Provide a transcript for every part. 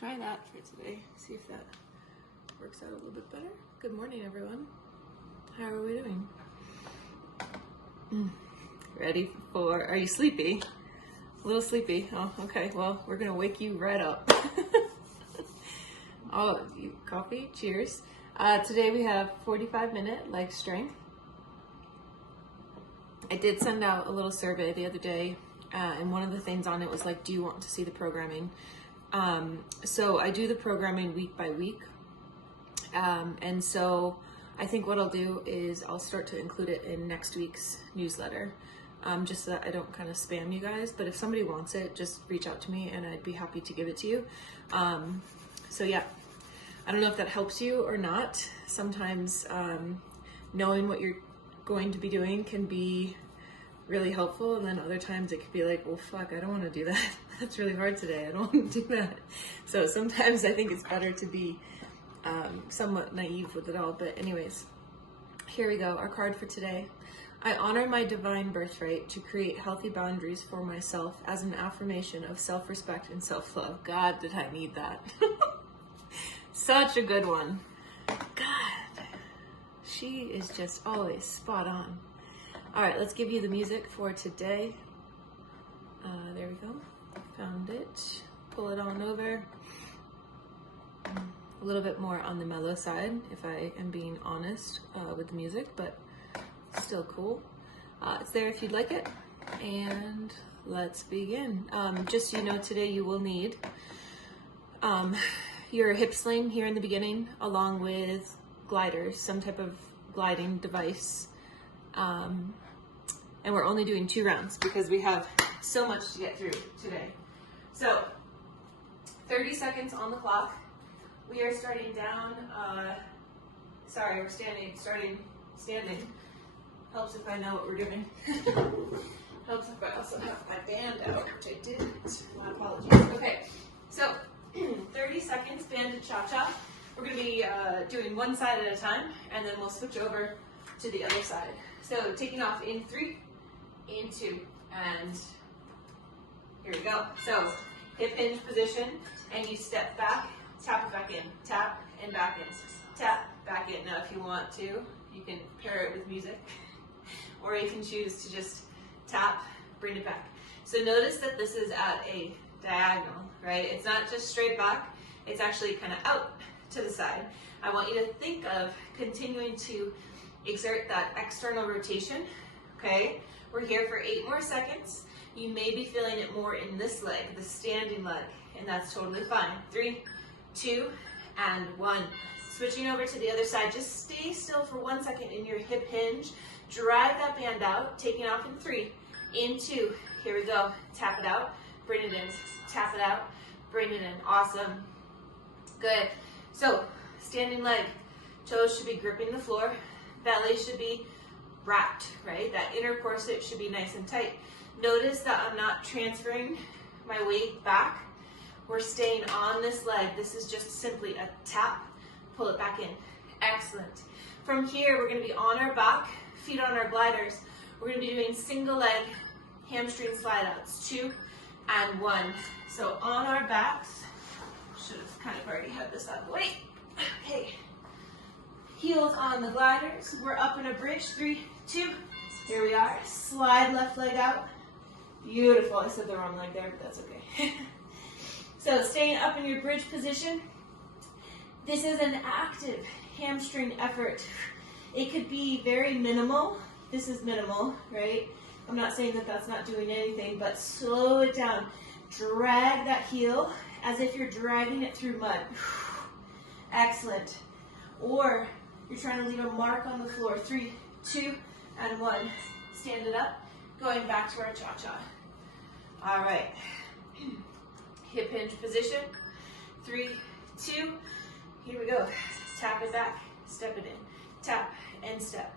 try that for today. See if that works out a little bit better. Good morning, everyone. How are we doing? Ready for, are you sleepy? A little sleepy. Oh, okay. Well, we're gonna wake you right up. Oh, coffee, cheers. Today we have 45-minute leg strength. I did send out a little survey the other day, and one of the things on it was like, do you want to see the programming? So I do the programming week by week. And so I think what I'll do is I'll start to include it in next week's newsletter, just so that I don't kind of spam you guys. But if somebody wants it, just reach out to me and I'd be happy to give it to you. So yeah, I don't know if that helps you or not. Sometimes knowing what you're going to be doing can be really helpful, and then other times it could be like, well, fuck, I don't want to do that. That's really hard today. I don't want to do that. So sometimes I think it's better to be somewhat naive with it all. But anyways, here we go. Our card for today. I honor my divine birthright to create healthy boundaries for myself as an affirmation of self-respect and self-love. God, did I need that. Such a good one. God, she is just always spot on. All right, let's give you the music for today. There we go. Found it. Pull it on over. A little bit more on the mellow side, if I am being honest with the music, but still cool. It's there if you'd like it. And let's begin. Just so you know, today you will need your hip sling here in the beginning, along with gliders, some type of gliding device. And we're only doing 2 rounds because we have so much to get through today. So 30 seconds on the clock. We are starting down, sorry, we're standing. Helps if I know what we're doing. Helps if I also have my band out, which I didn't. My apologies. Okay, so 30 seconds, banded cha-cha. We're gonna be doing one side at a time, and then we'll switch over to the other side. So taking off in 3, in 2, and here we go. So hip hinge position, and you step back, tap it back in, tap and back in, tap, back in. Now if you want to, you can pair it with music, or you can choose to just tap, bring it back. So notice that this is at a diagonal, right? It's not just straight back, it's actually kind of out to the side. I want you to think of continuing to exert that external rotation, okay? We're here for 8 more seconds. You may be feeling it more in this leg, the standing leg, and that's totally fine. 3, 2, and 1. Switching over to the other side. Just stay still for 1 second in your hip hinge. Drag that band out, taking off in 3, in 2. Here we go. Tap it out, bring it in. Tap it out, bring it in. Awesome. Good. So, standing leg. Toes should be gripping the floor. Belly should be wrapped, right? That inner corset should be nice and tight. Notice that I'm not transferring my weight back. We're staying on this leg. This is just simply a tap, pull it back in. Excellent. From here, we're gonna be on our back, feet on our gliders. We're gonna be doing single leg hamstring slide outs, 2 and 1. So on our backs, should have kind of already had this out of the way. Okay. Heels on the gliders. We're up in a bridge. 3, 2. Here we are. Slide left leg out. Beautiful. I said the wrong leg there, but that's okay. So staying up in your bridge position. This is an active hamstring effort. It could be very minimal. This is minimal, right? I'm not saying that that's not doing anything, but slow it down. Drag that heel as if you're dragging it through mud. Excellent. Or you're trying to leave a mark on the floor. 3, 2, and 1. Stand it up. Going back to our cha-cha. All right. Hip hinge position. 3, 2. Here we go. Tap it back. Step it in. Tap and step.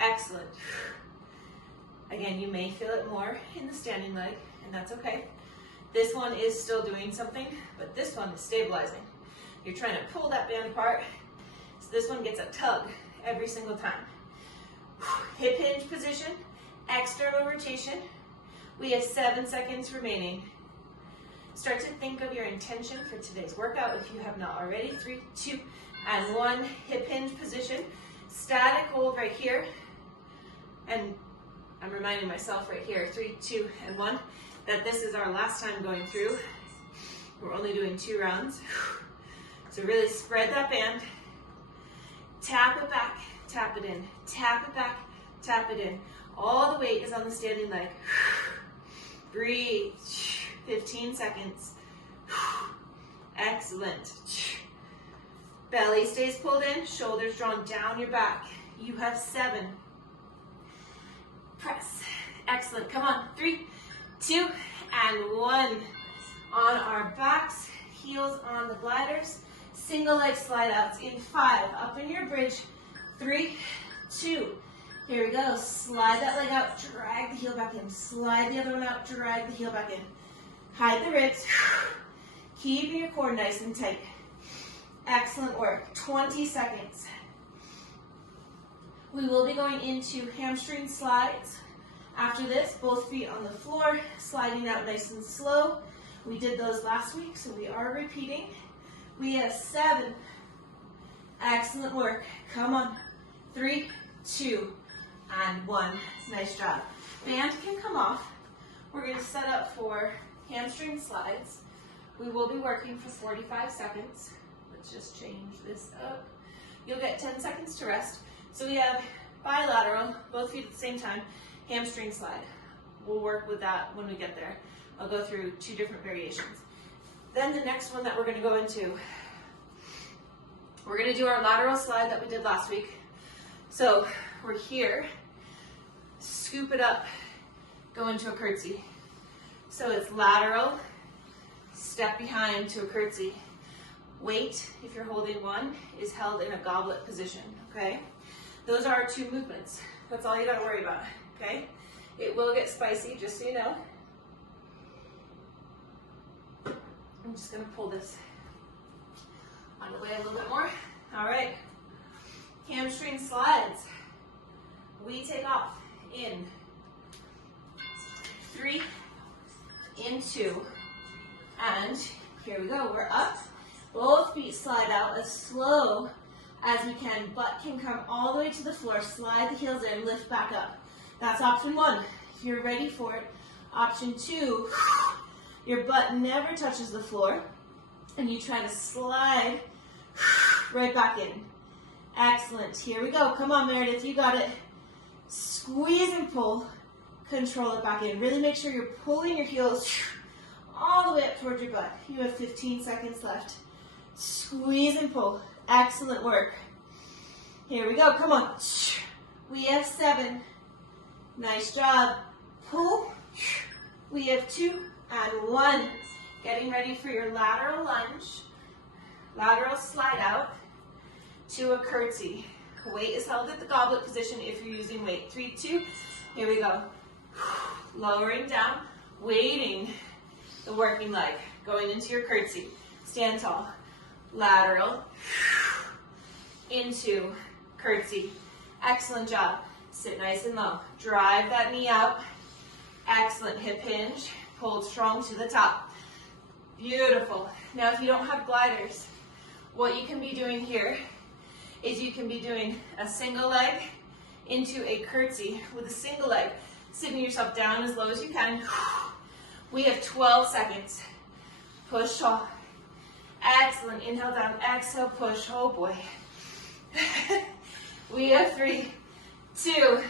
Excellent. Again, you may feel it more in the standing leg, and that's okay. This one is still doing something, but this one is stabilizing. You're trying to pull that band apart. So this one gets a tug every single time. Hip hinge position, external rotation. We have 7 seconds remaining. Start to think of your intention for today's workout if you have not already. 3, 2, and 1. Hip hinge position. Static hold right here. And I'm reminding myself right here, 3, 2, and 1, that this is our last time going through. We're only doing 2 rounds. So really spread that band. Tap it back, tap it in. Tap it back, tap it in. All the weight is on the standing leg. Breathe. 15 seconds. Excellent. Belly stays pulled in, shoulders drawn down your back. You have 7. Press. Excellent. Come on. 3, 2, and 1. On our backs, heels on the gliders. Single leg slide outs in 5. Up in your bridge. 3, 2. Here we go. Slide that leg out. Drag the heel back in. Slide the other one out. Drag the heel back in. Hide the ribs. Keep your core nice and tight. Excellent work. 20 seconds. We will be going into hamstring slides. After this, both feet on the floor, sliding out nice and slow. We did those last week, so we are repeating. We have 7. Excellent work. Come on. 3, 2, and 1. Nice job. Band can come off. We're going to set up for hamstring slides. We will be working for 45 seconds. Let's just change this up. You'll get 10 seconds to rest. So we have bilateral, both feet at the same time, hamstring slide. We'll work with that when we get there. I'll go through 2 different variations. Then the next one that we're going to go into, we're going to do our lateral slide that we did last week. So we're here, scoop it up, go into a curtsy. So it's lateral, step behind to a curtsy. Weight, if you're holding one, is held in a goblet position, okay? Those are our 2 movements. That's all you gotta worry about, okay? It will get spicy, just so you know. I'm just gonna pull this on the way a little bit more. All right, hamstring slides. We take off in 3, in 2, and here we go, we're up. Both feet slide out as slow as we can. Butt can come all the way to the floor. Slide the heels in, lift back up. That's option 1. If you're ready for it. Option 2, your butt never touches the floor, and you try to slide right back in. Excellent. Here we go. Come on, Meredith. You got it. Squeeze and pull. Control it back in. Really make sure you're pulling your heels all the way up towards your butt. You have 15 seconds left. Squeeze and pull. Excellent work. Here we go. Come on. We have 7. Nice job. Pull. We have 2 and 1. Getting ready for your lateral lunge. Lateral slide out to a curtsy. Weight is held at the goblet position if you're using weight. 3, 2. Here we go. Lowering down, weighting the working leg. Going into your curtsy. Stand tall. Lateral. Into curtsy. Excellent job. Sit nice and low. Drive that knee out. Excellent. Hip hinge. Hold strong to the top. Beautiful. Now if you don't have gliders, what you can be doing here is you can be doing a single leg into a curtsy with a single leg, sitting yourself down as low as you can. We have 12 seconds. Push tall. Excellent. Inhale down. Exhale, push. Oh boy. We have 3, 2,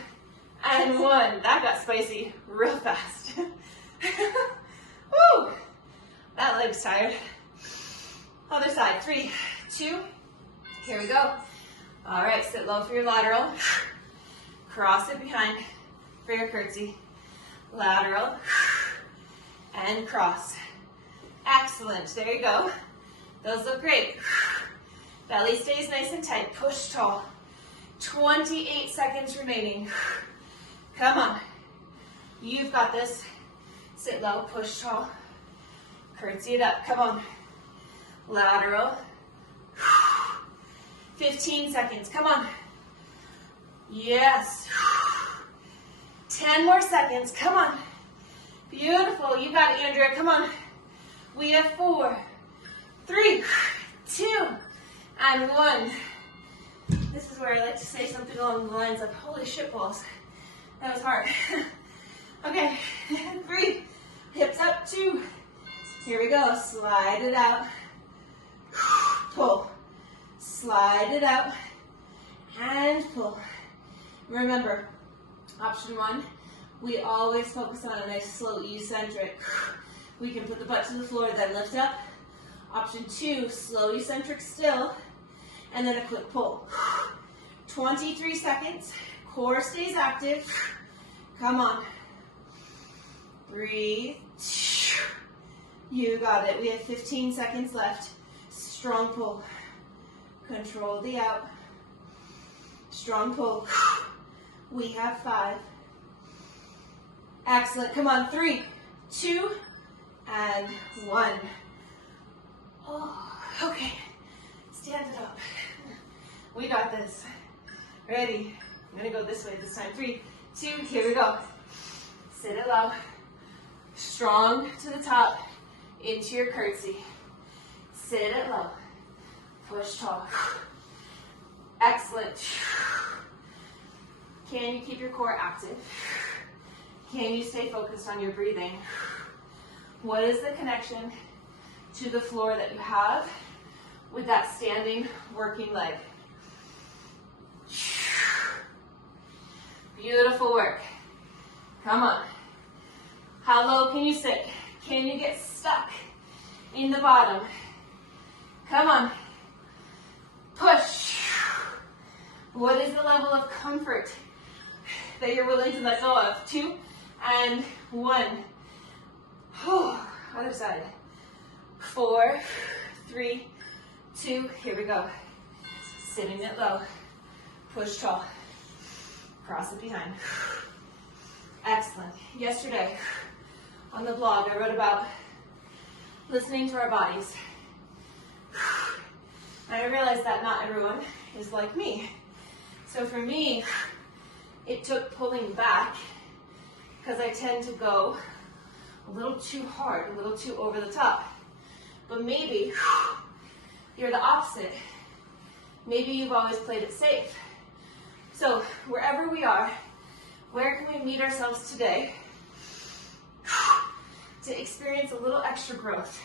and 1. That got spicy real fast. Woo! That leg's tired. Other side. 3, 2. Here we go. All right, sit low for your lateral. Cross it behind for your curtsy. Lateral. And cross. Excellent. There you go. Those look great. Belly stays nice and tight. Push tall. 28 seconds remaining. Come on. You've got this. Sit low, push tall. Curtsy it up. Come on. Lateral. 15 seconds. Come on. Yes. 10 more seconds. Come on. Beautiful. You got it, Andrea. Come on. We have 4, 3, 2, and 1. This is where I like to say something along the lines of, holy shit balls, that was hard. Okay, 3, hips up, 2, here we go, slide it out, pull, slide it out, and pull. Remember, option 1, we always focus on a nice slow eccentric. We can put the butt to the floor, then lift up. Option 2, slow eccentric still, and then a quick pull. 23 seconds, core stays active. Come on. Breathe. You got it. We have 15 seconds left. Strong pull. Control the out. Strong pull. We have 5. Excellent. Come on. 3, 2, and 1. Oh, okay. Stand it up. We got this. Ready? I'm going to go this way this time. 3, 2, here we go. Sit it low. Strong to the top. Into your curtsy. Sit it low. Push tall. Excellent. Can you keep your core active? Can you stay focused on your breathing? What is the connection to the floor that you have with that standing, working leg? Beautiful work. Come on. How low can you sit? Can you get stuck in the bottom? Come on. Push. What is the level of comfort that you're willing to let go of? 2 and 1. Other side. 4, 3, 2, here we go. Sitting it low. Push tall. Cross it behind. Excellent. Yesterday on the blog I wrote about listening to our bodies. And I realized that not everyone is like me. So for me, it took pulling back because I tend to go a little too hard, a little too over the top. But maybe you're the opposite. Maybe you've always played it safe. So wherever we are, where can we meet ourselves today to experience a little extra growth?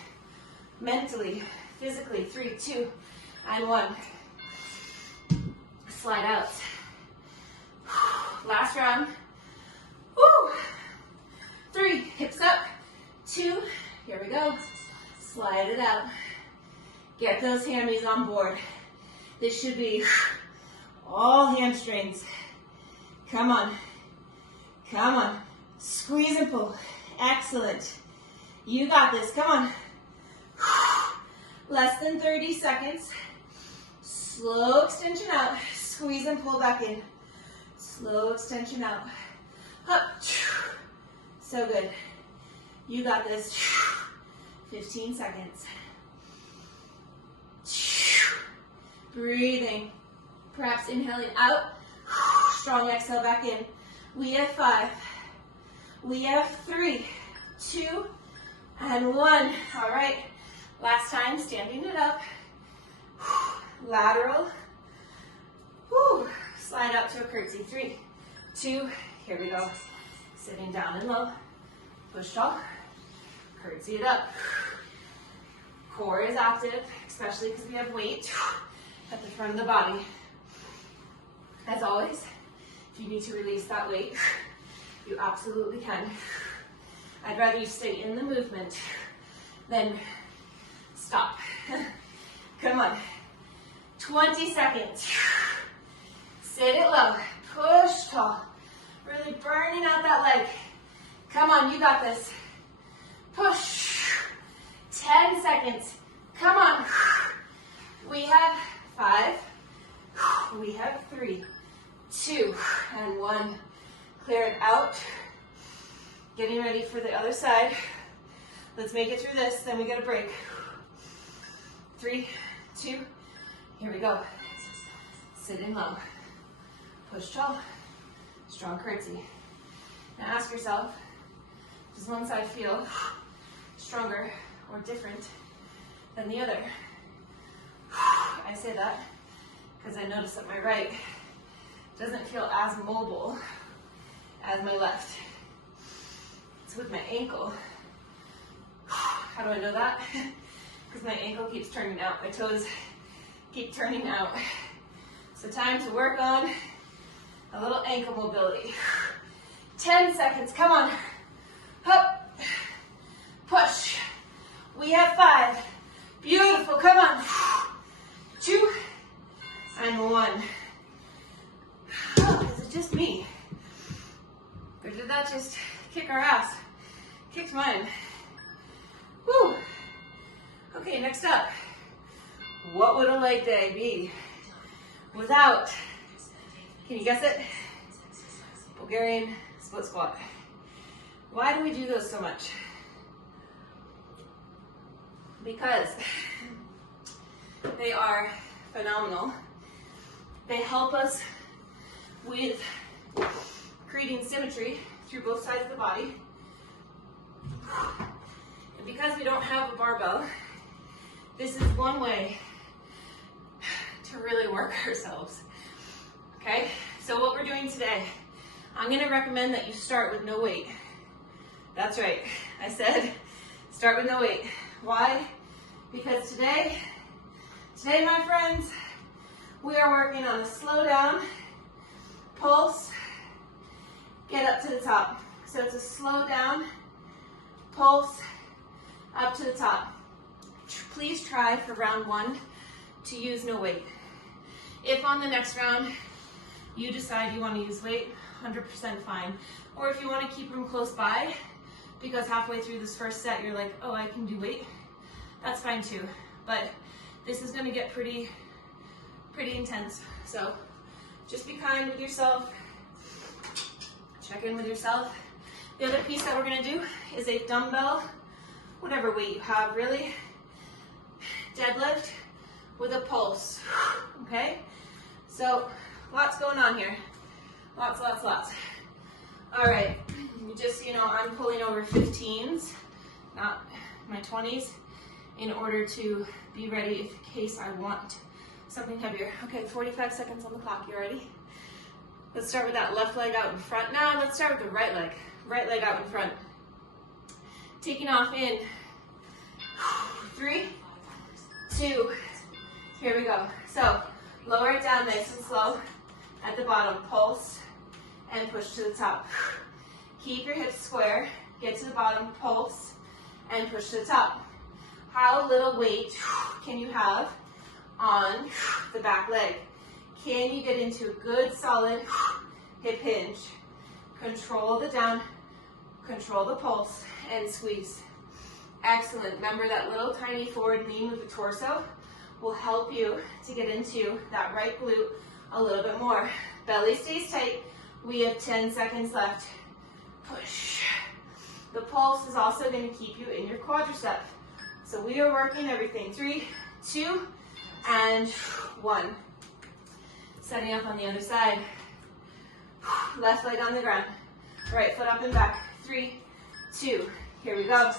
Mentally, physically. 3, 2, and 1. Slide out. Last round. Woo! 3, hips up. 2, here we go. Slide it out. Get those hammies on board. This should be all hamstrings. Come on. Come on. Squeeze and pull. Excellent. You got this. Come on. Less than 30 seconds. Slow extension out. Squeeze and pull back in. Slow extension out. Up. So good. You got this. 15 seconds. Breathing. Perhaps inhaling out. Strong exhale back in. We have 5. We have 3, 2, and 1. All right. Last time, standing it up. Lateral. Whew. Slide out to a curtsy. 3, 2, here we go. Sitting down and low. Push tall. Curtsy it up. Core is active, especially because we have weight at the front of the body. As always, if you need to release that weight, you absolutely can. I'd rather you stay in the movement than stop. Come on. 20 seconds. Sit it low. Push tall. Really burning out that leg. Come on, you got this. Push. 10 seconds. Come on. We have 5. We have 3, 2, and 1. Clear it out. Getting ready for the other side. Let's make it through this, then we get a break. 3, 2, here we go. Sitting low. Push tall. Strong curtsy. Now ask yourself, does one side feel stronger or different than the other. I say that because I notice that my right doesn't feel as mobile as my left. It's with my ankle. How do I know that? Because my ankle keeps turning out. My toes keep turning out. So time to work on a little ankle mobility. 10 seconds, come on. Up, push. We have 5. Beautiful, come on. 2 and 1. Oh, is it just me? Or did that just kick our ass? Kicked mine. Whew. Okay, next up. What would a leg day be without, can you guess it? Bulgarian split squat. Why do we do those so much? Because they are phenomenal. They help us with creating symmetry through both sides of the body. And because we don't have a barbell, this is one way to really work ourselves. Okay, so what we're doing today, I'm going to recommend that you start with no weight. That's right, I said start with no weight. Why? Because today my friends, we are working on a slow down, pulse, get up to the top. So it's a slow down, pulse, up to the top. Please try for round 1 to use no weight. If on the next round you decide you want to use weight, 100% fine. Or if you want to keep them close by, because halfway through this first set you're like, oh, I can do weight, that's fine too. But this is going to get pretty intense. So just be kind with yourself. Check in with yourself. The other piece that we're going to do is a dumbbell, whatever weight you have really, deadlift with a pulse. Okay? So lots going on here. Lots. All right, just so you know, I'm pulling over 15s, not my 20s, in order to be ready in case I want something heavier. Okay, 45 seconds on the clock. You ready? Let's start with that left leg out in front. Now let's start with the right leg. Right leg out in front. Taking off in 3, 2, here we go. So lower it down nice and slow at the bottom. Pulse and push to the top. Keep your hips square. Get to the bottom, pulse, and push to the top. How little weight can you have on the back leg? Can you get into a good solid hip hinge? Control the down, control the pulse, and squeeze. Excellent. Remember that little tiny forward lean with the torso will help you to get into that right glute a little bit more. Belly stays tight. We have 10 seconds left. Push. The pulse is also going to keep you in your quadricep. So we are working everything. 3, 2, and 1. Setting up on the other side. Left leg on the ground. Right foot up and back. 3, 2. Here we go.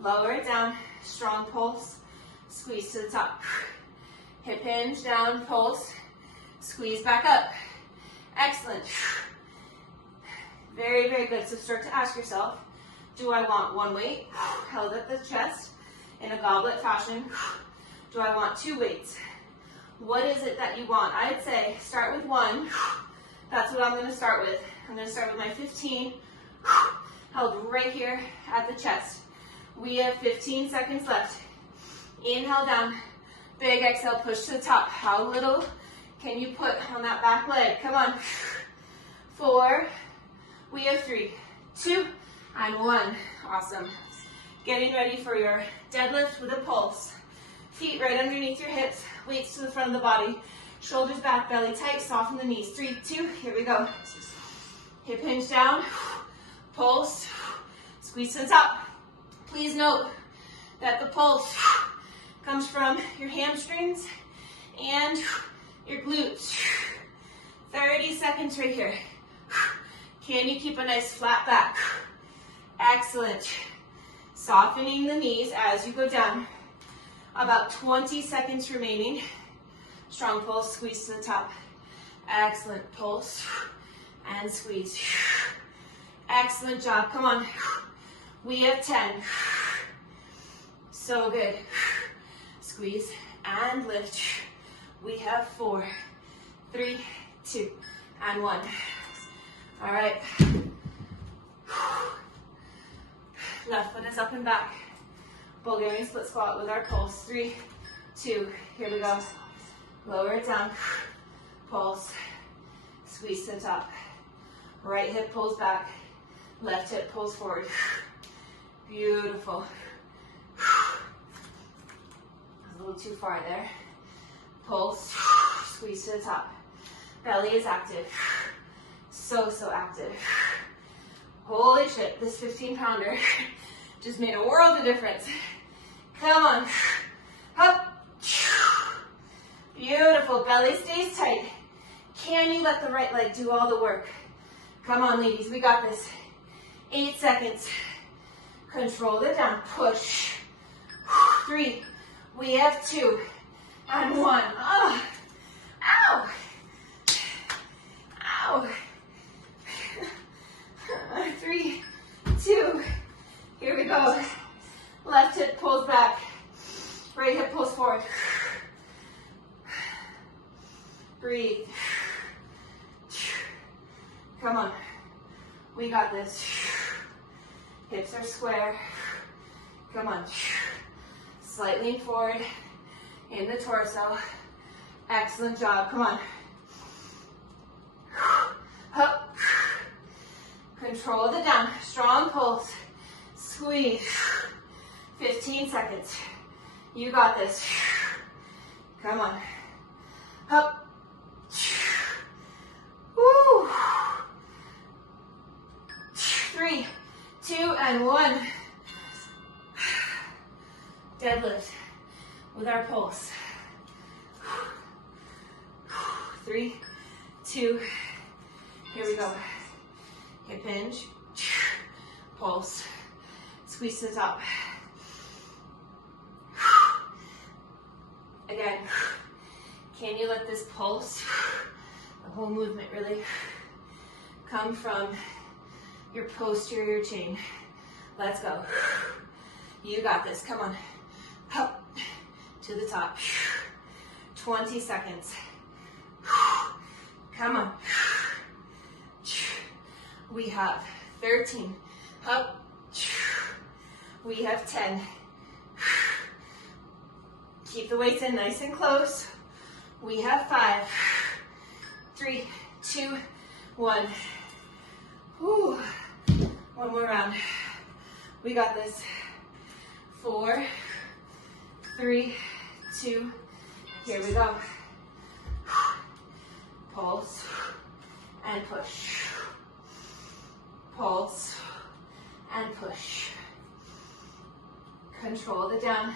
Lower it down. Strong pulse. Squeeze to the top. Hip hinge down, pulse. Squeeze back up. Excellent. Very, very good. So start to ask yourself, do I want one weight held at the chest in a goblet fashion? Do I want 2 weights? What is it that you want? I'd say start with 1. That's what I'm going to start with. I'm going to start with my 15 held right here at the chest. We have 15 seconds left. Inhale down. Big exhale, push to the top. How little can you put on that back leg? Come on. 4. We have 3, 2, and 1. Awesome. Getting ready for your deadlift with a pulse. Feet right underneath your hips. Weights to the front of the body. Shoulders back, belly tight. Soften the knees. 3, 2. Here we go. Hip hinge down. Pulse. Squeeze to the top. Please note that the pulse comes from your hamstrings and your glutes. 30 seconds right here. Can you keep a nice flat back? Excellent. Softening the knees as you go down. About 20 seconds remaining. Strong pulse, squeeze to the top. Excellent pulse and squeeze. Excellent job, come on. We have 10. So good. Squeeze and lift. We have 4, 3, 2, and 1. All right. Left foot is up and back. Bulgarian split squat with our pulse. 3, 2, here we go. Lower it down. Pulse. Squeeze to the top. Right hip pulls back. Left hip pulls forward. Beautiful. A little too far there. Pulse. Squeeze to the top. Belly is active. So, so active. Holy shit, this 15-pounder just made a world of difference. Come on. Up. Beautiful. Belly stays tight. Can you let the right leg do all the work? Come on, ladies. We got this. 8 seconds. Control it down. Push. 3. We have 2. And 1. Oh. Ow. Ow. 3, 2. Here we go. Left hip pulls back. Right hip pulls forward. Breathe. Come on. We got this. Hips are square. Come on. Slight lean forward in the torso. Excellent job. Come on. Up. Control the down. Strong pulse. Squeeze. 15 seconds. You got this. Come on. Up. Woo. 3, 2, and 1. Deadlift with our pulse. 3, 2, here we go. Hip hinge, pulse, squeeze to the top. Again, can you let this pulse, the whole movement really, come from your posterior chain? Let's go. You got this, come on. Up to the top. 20 seconds. Come on. We have 13. Up. We have 10. Keep the weights in nice and close. We have 5, 3, 2, 1. Whew. One more round. We got this. 4, 3, 2, here we go. Pulse and push. Pulse and push. Control the down.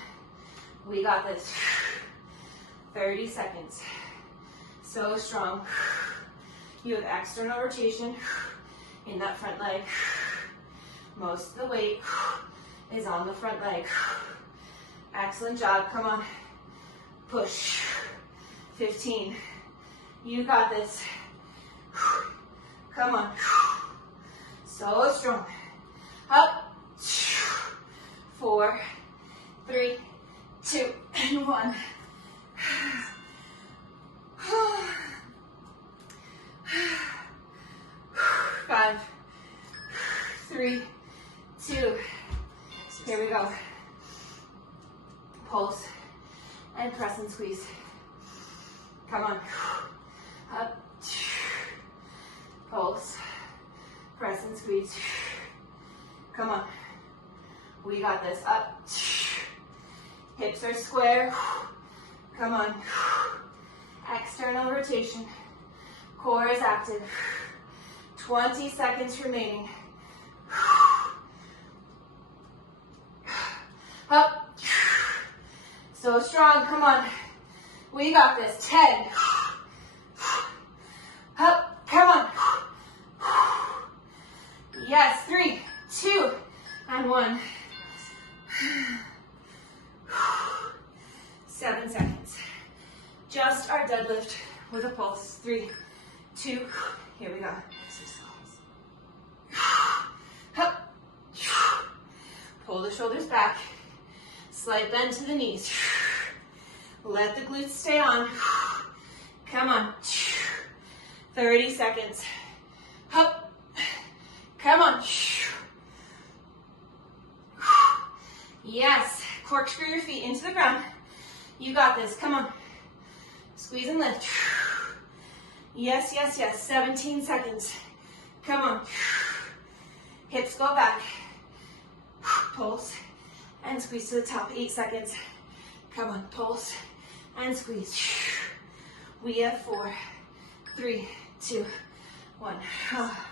We got this. 30 seconds. So strong. You have external rotation in that front leg. Most of the weight is on the front leg. Excellent job. Come on. Push. 15. You got this. Come on. So strong. Up. 4, 3, 2, and 1. 5, 3, 2. Here we go. Pulse and press and squeeze. Come on. Up. Pulse. Press and squeeze. Come on. We got this. Up. Hips are square. Come on. External rotation. Core is active. 20 seconds remaining. Up. So strong. Come on. We got this. 10. Up. Come on. Yes. 3, 2, and 1. 7 seconds. Just our deadlift with a pulse. 3, 2, here we go. Pull the shoulders back. Slight bend to the knees. Let the glutes stay on. Come on. 30 seconds. Hup. Come on. Yes. Corkscrew your feet into the ground. You got this. Come on. Squeeze and lift. Yes, yes, yes. 17 seconds. Come on. Hips go back. Pulse and squeeze to the top. 8 seconds. Come on. Pulse and squeeze. We have 4, 3, 2, 1. Oh,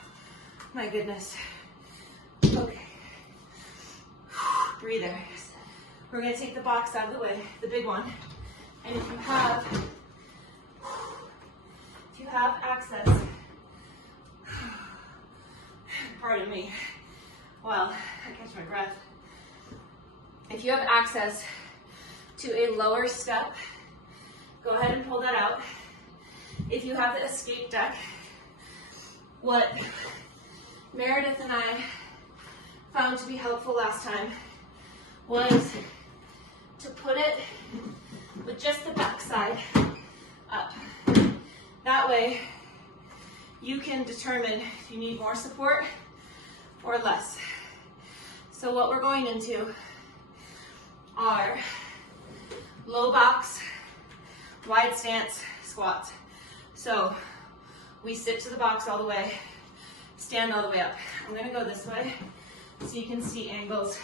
my goodness. Okay. Breather. We're going to take the box out of the way, the big one. And if you have access, pardon me, well, I catch my breath. If you have access to a lower step, go ahead and pull that out. If you have the escape deck, what Meredith and I found to be helpful last time was to put it with just the back side up. That way, you can determine if you need more support or less. So what we're going into are low box, wide stance squats. So we sit to the box all the way, stand all the way up. I'm gonna go this way so you can see angles.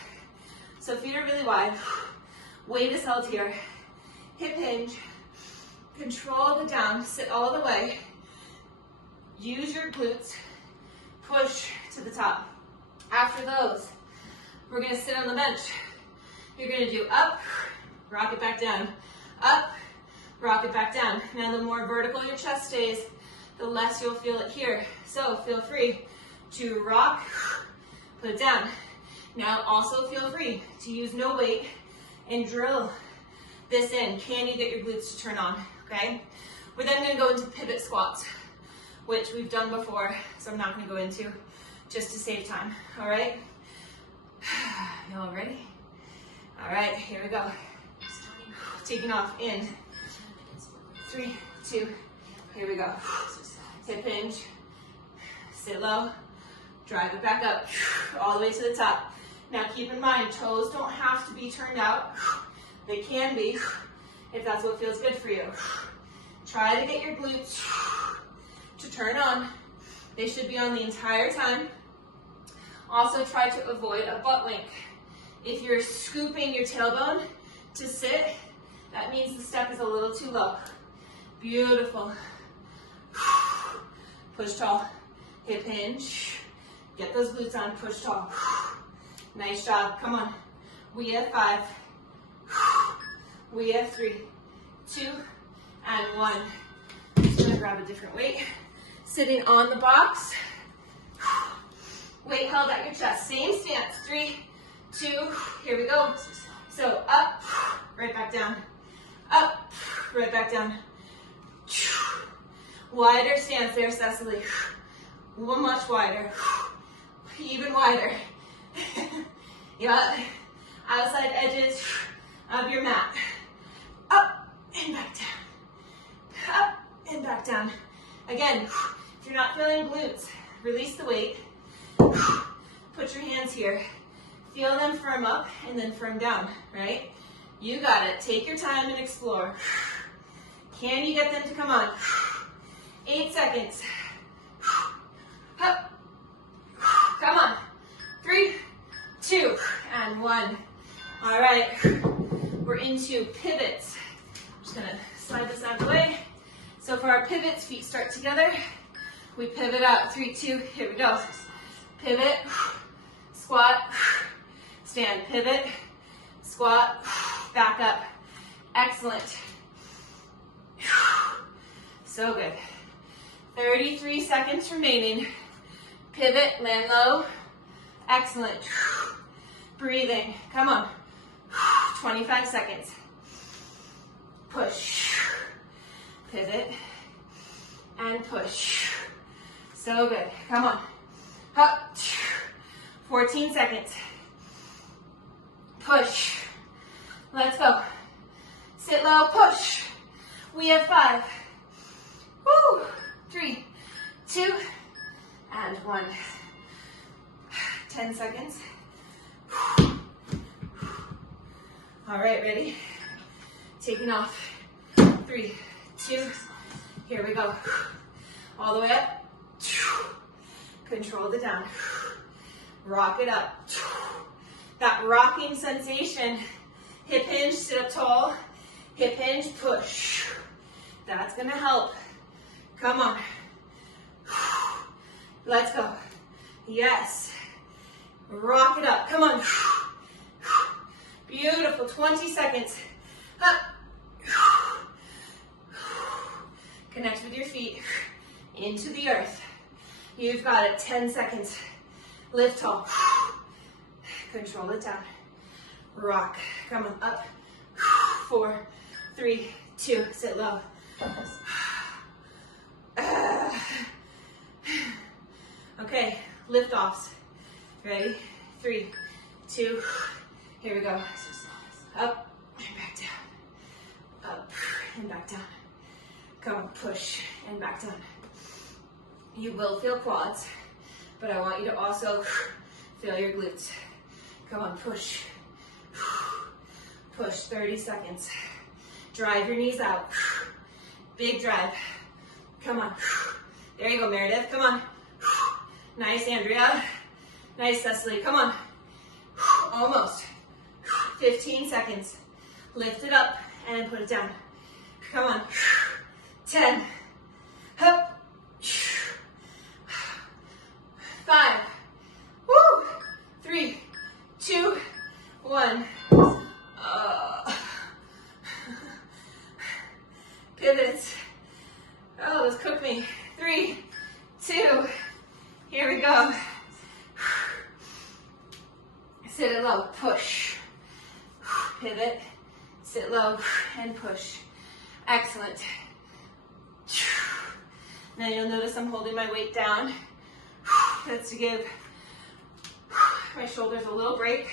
So feet are really wide, weight is held here, hip hinge, control the down, sit all the way, use your glutes, push to the top. After those, we're gonna sit on the bench. You're gonna do up, rock it back down, up, rock it back down. Now the more vertical your chest stays, the less you'll feel it here. So feel free to rock, put it down. Now also feel free to use no weight and drill this in. Can you get your glutes to turn on, okay? We're then gonna go into pivot squats, which we've done before, so I'm not gonna go into just to save time, all right? You all ready? All right, here we go. Taking off in 3, 2, here we go. Hip hinge, sit low, drive it back up, all the way to the top. Now keep in mind, toes don't have to be turned out. They can be, if that's what feels good for you. Try to get your glutes to turn on. They should be on the entire time. Also try to avoid a butt wink. If you're scooping your tailbone to sit, that means the step is a little too low. Beautiful. Push tall, hip hinge. Get those glutes on, push tall. Nice job, come on. We have 5. We have 3, 2, and 1. I'm just gonna grab a different weight. Sitting on the box. Weight held at your chest, same stance. 3, 2, here we go. So up, right back down. Up, right back down. Wider stance there, Cecily. One much wider. Even wider. Yeah. Outside edges of your mat. Up and back down. Up and back down. Again, if you're not feeling glutes, release the weight. Put your hands here. Feel them firm up and then firm down, right? You got it. Take your time and explore. Can you get them to come on? 8 seconds. Up. Come on. 3, 2, and 1. All right. We're into pivots. I'm just gonna slide this out of the way. So for our pivots, feet start together. We pivot out. 3, 2, here we go. Pivot, squat, stand, pivot, squat, back up. Excellent. So good. 33 seconds remaining. Pivot, land low. Excellent. Breathing. Come on. 25 seconds. Push. Pivot. And push. So good. Come on. Up. 14 seconds. Push. Let's go. Sit low, push. We have 5. Woo. 3, 2, and 1. 10 seconds. All right, ready? Taking off. 3, 2, here we go. All the way up. Control the down. Rock it up. That rocking sensation. Hip hinge, sit up tall. Hip hinge, push. That's gonna help. Come on. Let's go. Yes. Rock it up. Come on. Beautiful. 20 seconds. Up. Connect with your feet into the earth. You've got it. 10 seconds. Lift tall. Control it down. Rock. Come on. Up. 4, 3, 2. Sit low. Okay. Lift offs. Ready? 3, 2. Here we go. Up and back down. Up and back down. Come on. Push and back down. You will feel quads, but I want you to also feel your glutes. Come on, push. Push, 30 seconds. Drive your knees out. Big drive. Come on. There you go, Meredith. Come on. Nice, Andrea. Nice, Cecily. Come on. Almost. 15 seconds. Lift it up and put it down. Come on. 10. Up. 5. Woo. 3, 2, 1. Pivots. Oh, this cooked me. 3, 2. Here we go. Sit it low. Push. Pivot. Sit low and push. Excellent. Now you'll notice I'm holding my weight down. That's to give my shoulders a little break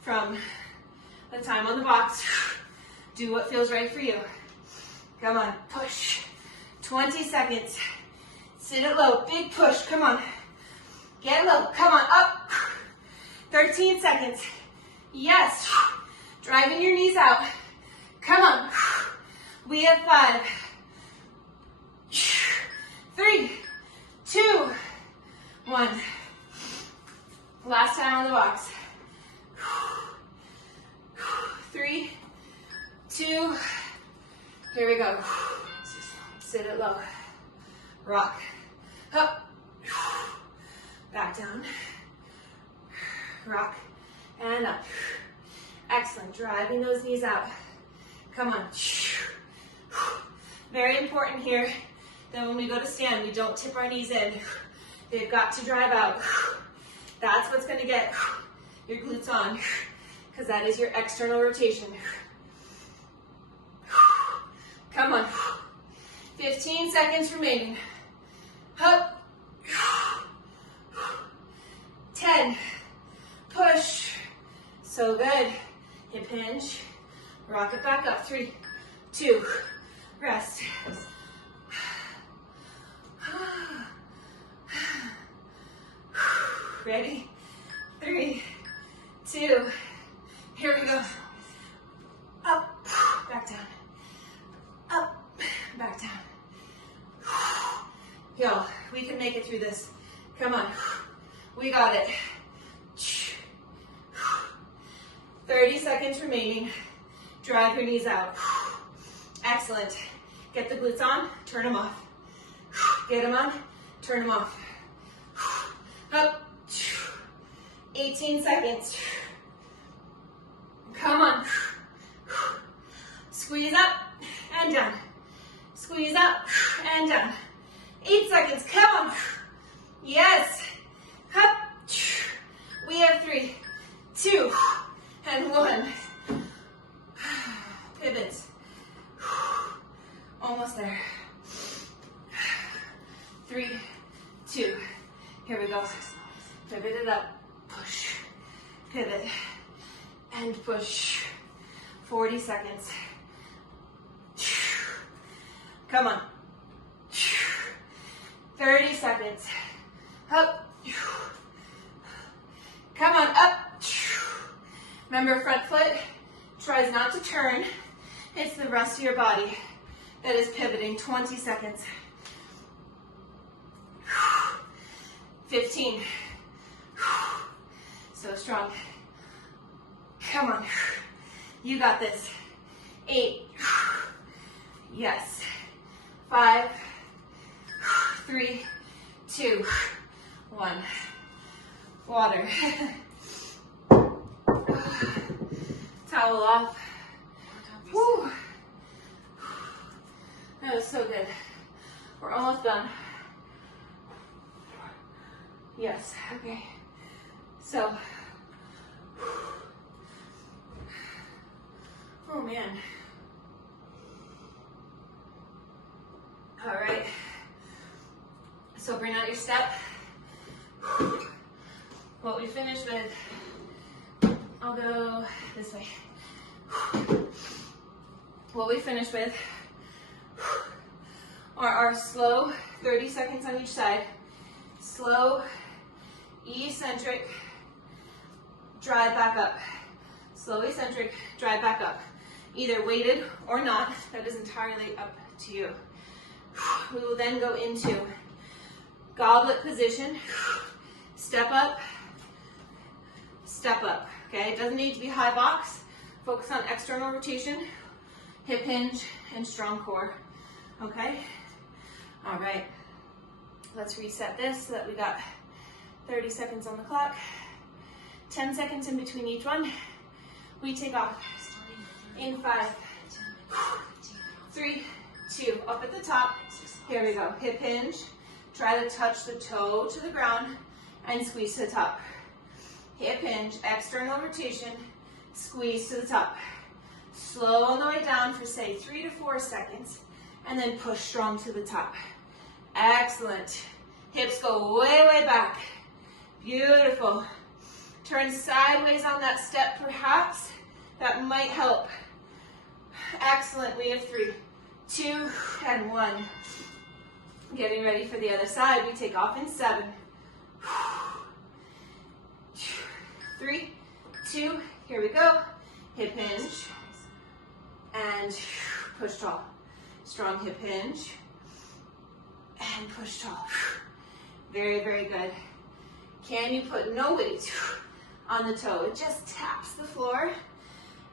from the time on the box. Do what feels right for you. Come on, push. 20 seconds. Sit it low, big push, come on. Get low, come on, up. 13 seconds. Yes. Driving your knees out. Come on. We have 5. 3, 2, 1. Last time on the box. 3, 2, here we go. Sit it low. Rock. Up. Back down. Rock. And up. Excellent. Driving those knees out. Come on. Very important here that when we go to stand, we don't tip our knees in. They've got to drive out. That's what's going to get your glutes on, because that is your external rotation. Come on. 15 seconds remaining. Up. 10. Push. So good. Hip hinge. Rock it back up. 3, 2. Rest. Ready? 3, 2. Here we go. Up. Back down. Up. Back down. Yo, we can make it through this. Come on. We got it. 30 seconds remaining. Drive your knees out. Excellent. Get the glutes on, turn them off. Get them on, turn them off. Up. 18 seconds. Come on. Squeeze up and down. Squeeze up and down. 8 seconds. Come on. Yes. Up. We have 3, 2, and 1. Pivots. Almost there. 3, 2. Here we go. Pivot it up. Push. Pivot. And push. 40 seconds. Come on. 30 seconds. Up. Come on, up. Remember, front foot tries not to turn. It's the rest of your body that is pivoting. 20 seconds. 15. So strong. Come on. You got this. 8. Yes. 5, 3, 2, 1. Water. Towel off. Whew. That was so good. We're almost done. Yes, okay. So, oh man. All right. So bring out your step. What we finished with, I'll go this way. What we finished with are our slow 30 seconds on each side. Slow, eccentric, drive back up. Slow, eccentric, drive back up. Either weighted or not, that is entirely up to you. We will then go into goblet position, step up, okay? It doesn't need to be high box. Focus on external rotation, hip hinge, and strong core, okay? All right, let's reset this so that we got 30 seconds on the clock, 10 seconds in between each one. We take off in 5, 3, 2, up at the top. Here we go, hip hinge. Try to touch the toe to the ground and squeeze to the top. Hip hinge, external rotation, squeeze to the top. Slow on the way down for say 3 to 4 seconds, and then push strong to the top. Excellent. Hips go way, way back. Beautiful. Turn sideways on that step perhaps. That might help. Excellent. We have 3, 2, and 1. Getting ready for the other side. We take off in 7. 3, 2, here we go. Hip hinge. And push tall. Strong hip hinge. And push tall. Very, very good. Can you put no weight on the toe? It just taps the floor.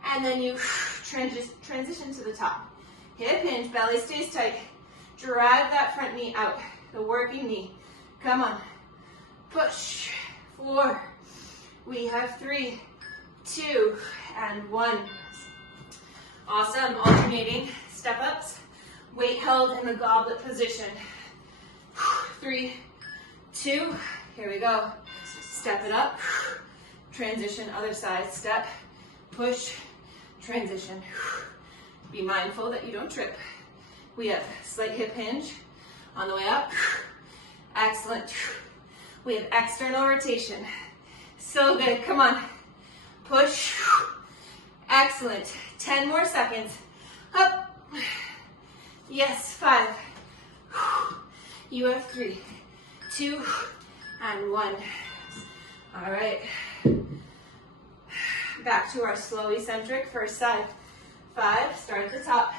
And then you transition to the top. Hip hinge, belly stays tight. Drive that front knee out, the working knee. Come on. Push. 4. We have 3, 2, and 1. Awesome. Alternating step ups. Weight held in the goblet position. 3, 2. Here we go. Step it up. Transition, other side. Step. Push. Transition. Be mindful that you don't trip. We have slight hip hinge on the way up. Excellent. We have external rotation. So good. Come on. Push. Excellent. 10 more seconds. Up. Yes. 5. You have 3, 2, and 1. All right. Back to our slow eccentric. First side. 5. Start at the top.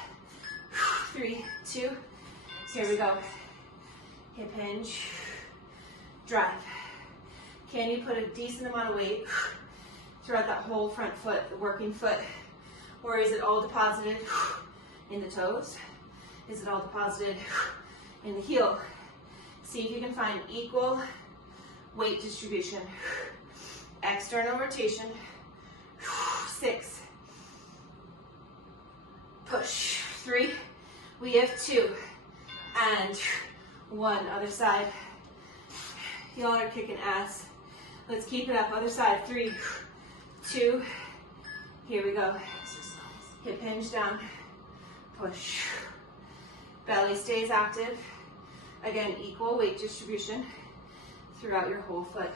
3, 2, here we go. Hip hinge, drive. Can you put a decent amount of weight throughout that whole front foot, the working foot? Or is it all deposited in the toes? Is it all deposited in the heel? See if you can find equal weight distribution. External rotation. 6. Push. 3. We have 2 and 1. Other side. Y'all are kicking ass. Let's keep it up. Other side. 3, 2. Here we go. hip hinge down, push. Belly stays active. Again, equal weight distribution throughout your whole foot.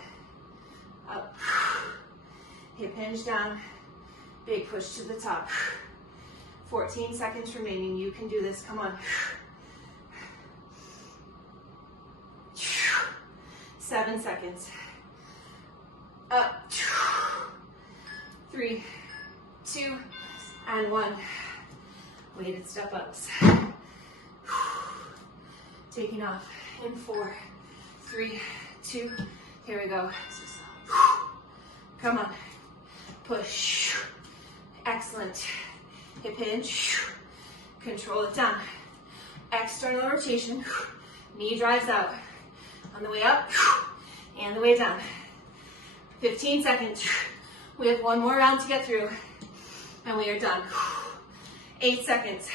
Up, hip hinge down, big push to the top. 14 seconds remaining, you can do this, come on. 7 seconds. Up, 3, 2, and 1. Weighted step ups. Taking off in 4, 3, 2, here we go. Come on, push. Excellent. Hip hinge, control it down. External rotation, knee drives out. On the way up and the way down. 15 seconds. We have one more round to get through and we are done. 8 seconds.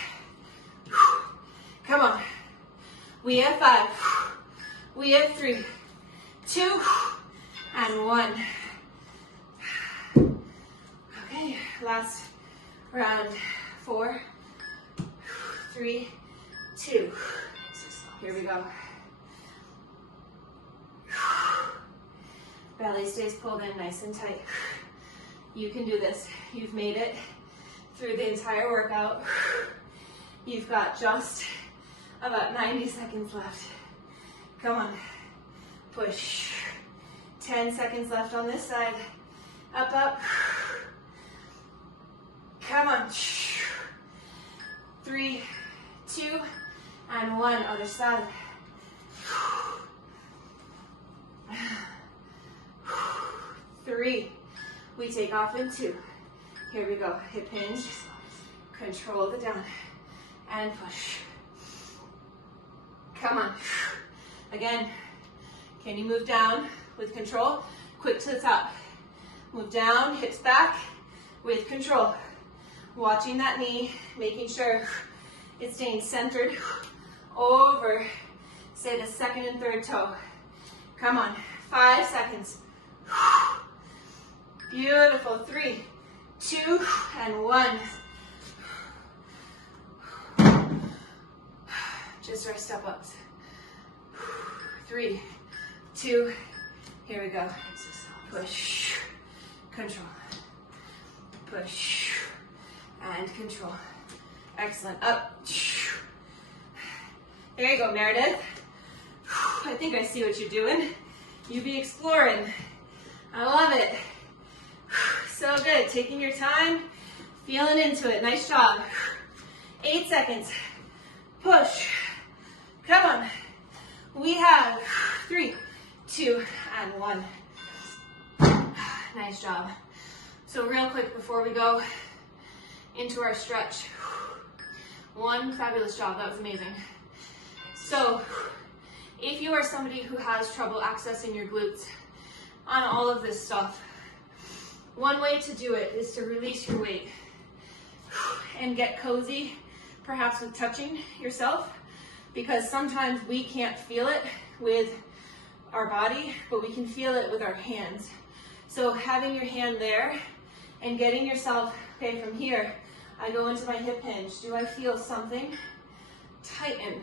Come on. We have 5. We have 3, 2, and 1. Okay, last round. 4, 3, 2. Here we go. Belly stays pulled in nice and tight. You can do this. You've made it through the entire workout. You've got just about 90 seconds left. Come on. Push. 10 seconds left on this side. Up, up. Come on. 3, 2, and 1. Other side. 3. We take off in 2. Here we go. Hip hinge. Control the down. And push. Come on. Again. Can you move down with control? Quick to the top. Move down, hips back with control. Watching that knee, making sure it's staying centered over, say, the second and third toe. Come on. 5 seconds. Beautiful. 3, 2, and 1. Just our step ups. 3, 2, here we go. Push, control. Push, and control. Excellent. Up. There you go, Meredith. I think I see what you're doing. You be exploring. I love it. So good. Taking your time, feeling into it. Nice job. 8 seconds. Push. Come on. We have 3, 2, and 1. Nice job. So real quick before we go into our stretch. One fabulous job. That was amazing. So if you are somebody who has trouble accessing your glutes on all of this stuff, one way to do it is to release your weight and get cozy, perhaps with touching yourself, because sometimes we can't feel it with our body, but we can feel it with our hands. So having your hand there and getting yourself, okay, from here, I go into my hip hinge. Do I feel something tighten,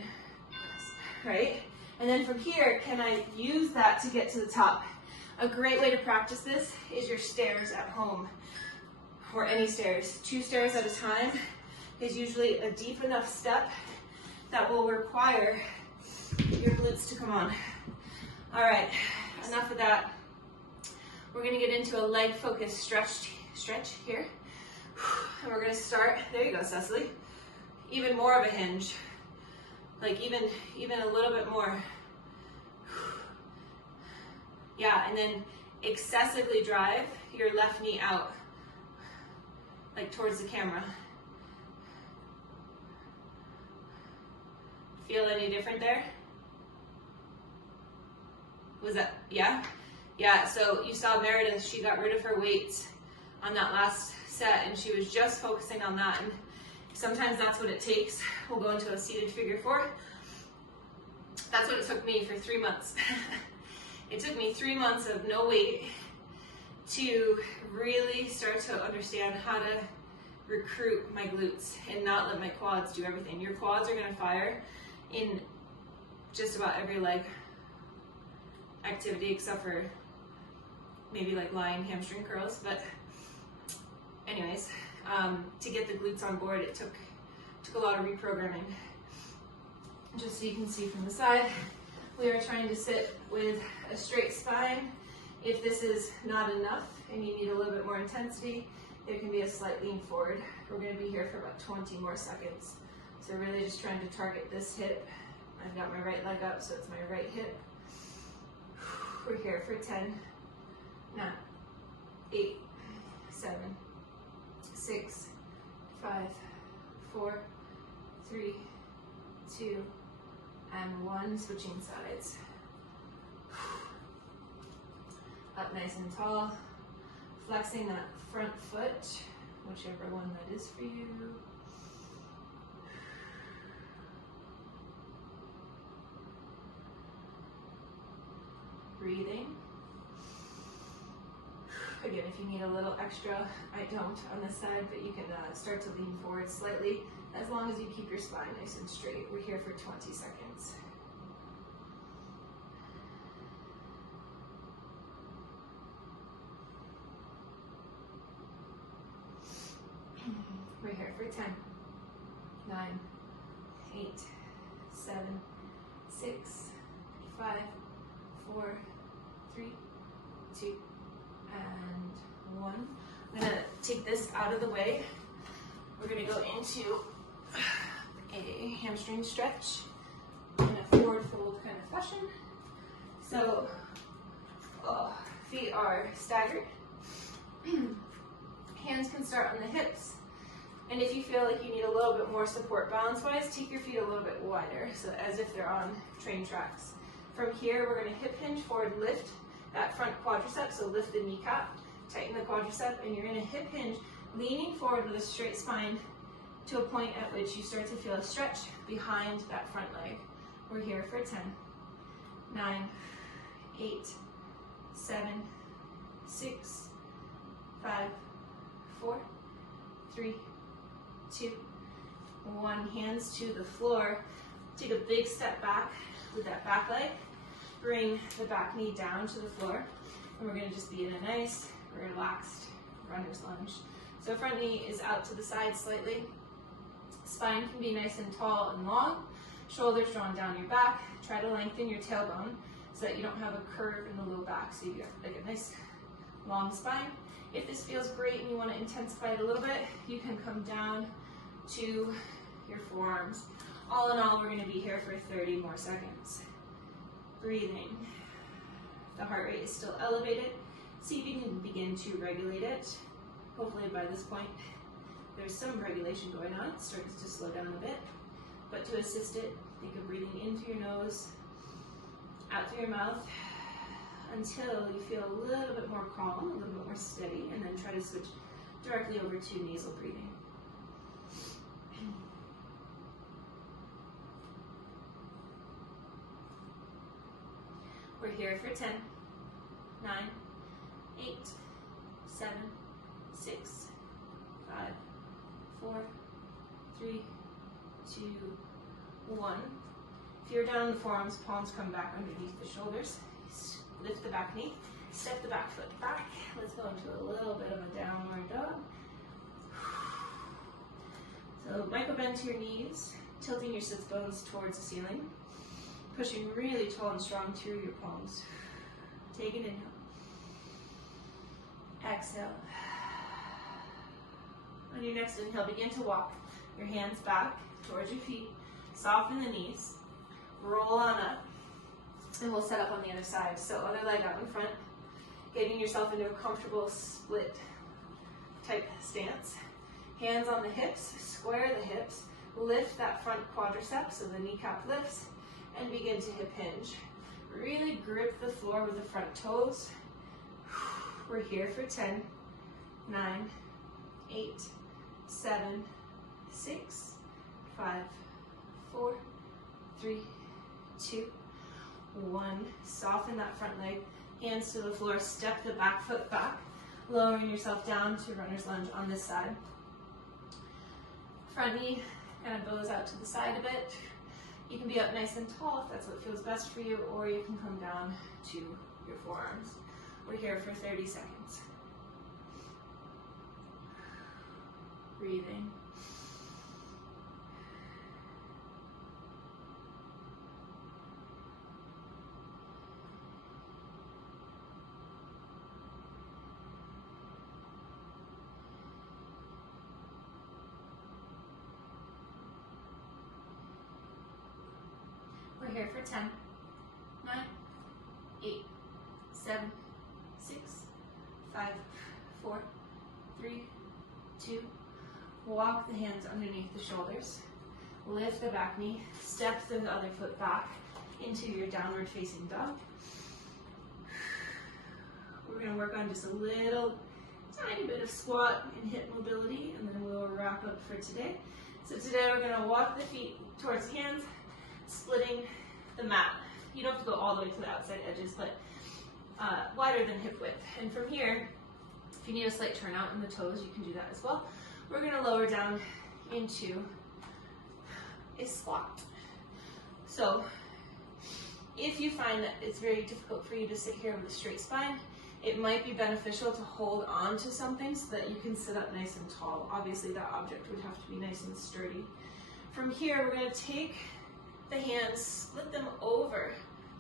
right? And then from here, can I use that to get to the top? A great way to practice this is your stairs at home, or any stairs. 2 stairs at a time is usually a deep enough step that will require your glutes to come on. All right, enough of that. We're gonna get into a leg focused stretch here. And we're gonna start, there you go, Cecily. Even more of a hinge. Like even a little bit more. Yeah, and then excessively drive your left knee out, like towards the camera. Feel any different there? Was that, yeah? Yeah, so you saw Meredith, she got rid of her weights on that last set and she was just focusing on that. And sometimes that's what it takes. We'll go into a seated figure 4. That's what it took me for 3 months. It took me 3 months of no weight to really start to understand how to recruit my glutes and not let my quads do everything. Your quads are gonna fire in just about every leg activity except for maybe like lying hamstring curls, but anyways, to get the glutes on board, it took a lot of reprogramming. Just so you can see from the side, we are trying to sit with a straight spine. If this is not enough and you need a little bit more intensity, there can be a slight lean forward. We're going to be here for about 20 more seconds. So really just trying to target this hip. I've got my right leg up, so it's my right hip. We're here for 10, 9, 8, 7, 6, 5, 4, 3, 2, and 1. Switching sides. Up nice and tall. Flexing that front foot, whichever one that is for you. Breathing. Again, if you need a little extra, I don't on this side, but you can start to lean forward slightly as long as you keep your spine nice and straight. We're here for 20 seconds. We're here for 10, 9, 8, 7, 6, 5, 4, 3, 2, and 1. I'm going to take this out of the way. We're going to go into a hamstring stretch in a forward fold kind of fashion. So feet are staggered. Hands can start on the hips. And if you feel like you need a little bit more support balance-wise, take your feet a little bit wider, so as if they're on train tracks. From here, we're going to hip hinge forward, lift that front quadricep, so lift the kneecap, tighten the quadricep, and you're going to hip hinge, leaning forward with a straight spine to a point at which you start to feel a stretch behind that front leg. We're here for 10, 9, 8, 7, 6, 5, 4, 3, 2, 1. Hands to the floor. Take a big step back with that back leg. Bring the back knee down to the floor. And we're going to just be in a nice, relaxed runner's lunge. So front knee is out to the side slightly. Spine can be nice and tall and long. Shoulders drawn down your back. Try to lengthen your tailbone so that you don't have a curve in the low back. So you get like a nice long spine. If this feels great and you want to intensify it a little bit, you can come down to your forearms. All in all, we're going to be here for 30 more seconds. Breathing. The heart rate is still elevated. See if you can begin to regulate it. Hopefully by this point, there's some regulation going on. It starts to slow down a bit. But to assist it, think of breathing in through your nose, out through your mouth, until you feel a little bit more calm, a little bit more steady, and then try to switch directly over to nasal breathing. We're here for 10, 9, 8, 7, 6, 5, 4, 3, 2, 1. If you're down on the forearms, palms come back underneath the shoulders. Lift the back knee, step the back foot back. Let's go into a little bit of a downward dog. So micro bend to your knees, tilting your sits bones towards the ceiling, pushing really tall and strong through your palms. Take an inhale. Exhale. On your next inhale, begin to walk your hands back towards your feet. Soften the knees. Roll on up. And we'll set up on the other side. So other leg out in front, getting yourself into a comfortable split type stance. Hands on the hips, square the hips, lift that front quadricep so the kneecap lifts, and begin to hip hinge. Really grip the floor with the front toes. We're here for 10, 9, 8, 7, 6, 5, 4, 3, 2, 1. Soften that front leg, hands to the floor, step the back foot back, lowering yourself down to runner's lunge on this side. Front knee kind of bows out to the side a bit. You can be up nice and tall if that's what feels best for you, or you can come down to your forearms. We're here for 30 seconds. Breathing. We're here for 10, 9, 8, 7, 6, 5, 4, 3, 2. Walk the hands underneath the shoulders. Lift the back knee. Step the other foot back into your downward facing dog. We're going to work on just a little tiny bit of squat and hip mobility, and then we'll wrap up for today. So today we're going to walk the feet towards the hands, splitting the mat. You don't have to go all the way to the outside edges, but wider than hip width. And from here, if you need a slight turnout in the toes, you can do that as well. We're going to lower down into a squat. So if you find that it's very difficult for you to sit here with a straight spine, it might be beneficial to hold on to something so that you can sit up nice and tall. Obviously that object would have to be nice and sturdy. From here, we're going to take the hands, split them over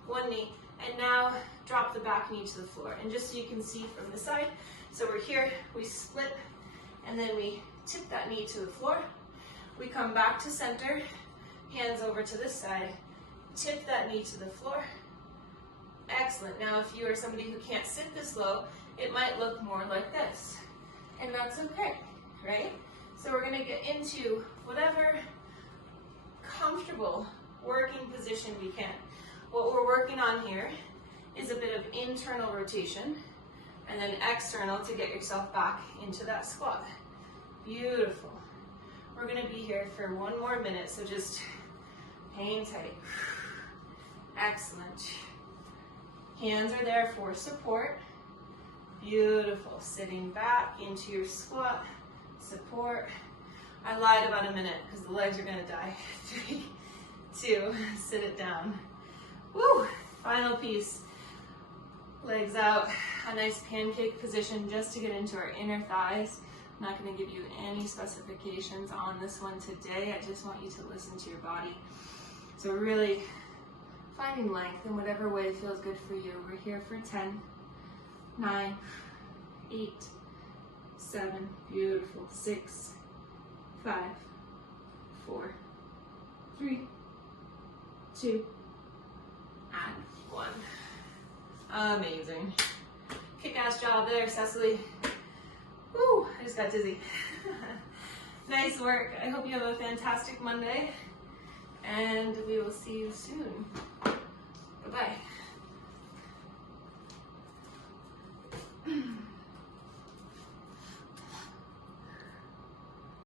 one knee, and now drop the back knee to the floor. And just so you can see from the side, so we're here, we split, and then we tip that knee to the floor. We come back to center, hands over to this side, tip that knee to the floor. Excellent. Now if you are somebody who can't sit this low, it might look more like this. And that's okay, right? So we're going to get into whatever comfortable working position we can. What we're working on here is a bit of internal rotation and then external to get yourself back into that squat. Beautiful. We're going to be here for one more minute, so just hang tight. Excellent. Hands are there for support. Beautiful. Sitting back into your squat. Support. I lied about a minute because the legs are going to die. 3, 2, sit it down. Woo! Final piece. Legs out. A nice pancake position just to get into our inner thighs. I'm not going to give you any specifications on this one today. I just want you to listen to your body. So really finding length in whatever way feels good for you. We're here for 10, 9, 8, 7, beautiful, 6, 5, 4, 3, 2, and 1. Amazing. Kick-ass job there, Cecily. Woo, I just got dizzy. Nice work. I hope you have a fantastic Monday, and we will see you soon. Bye-bye.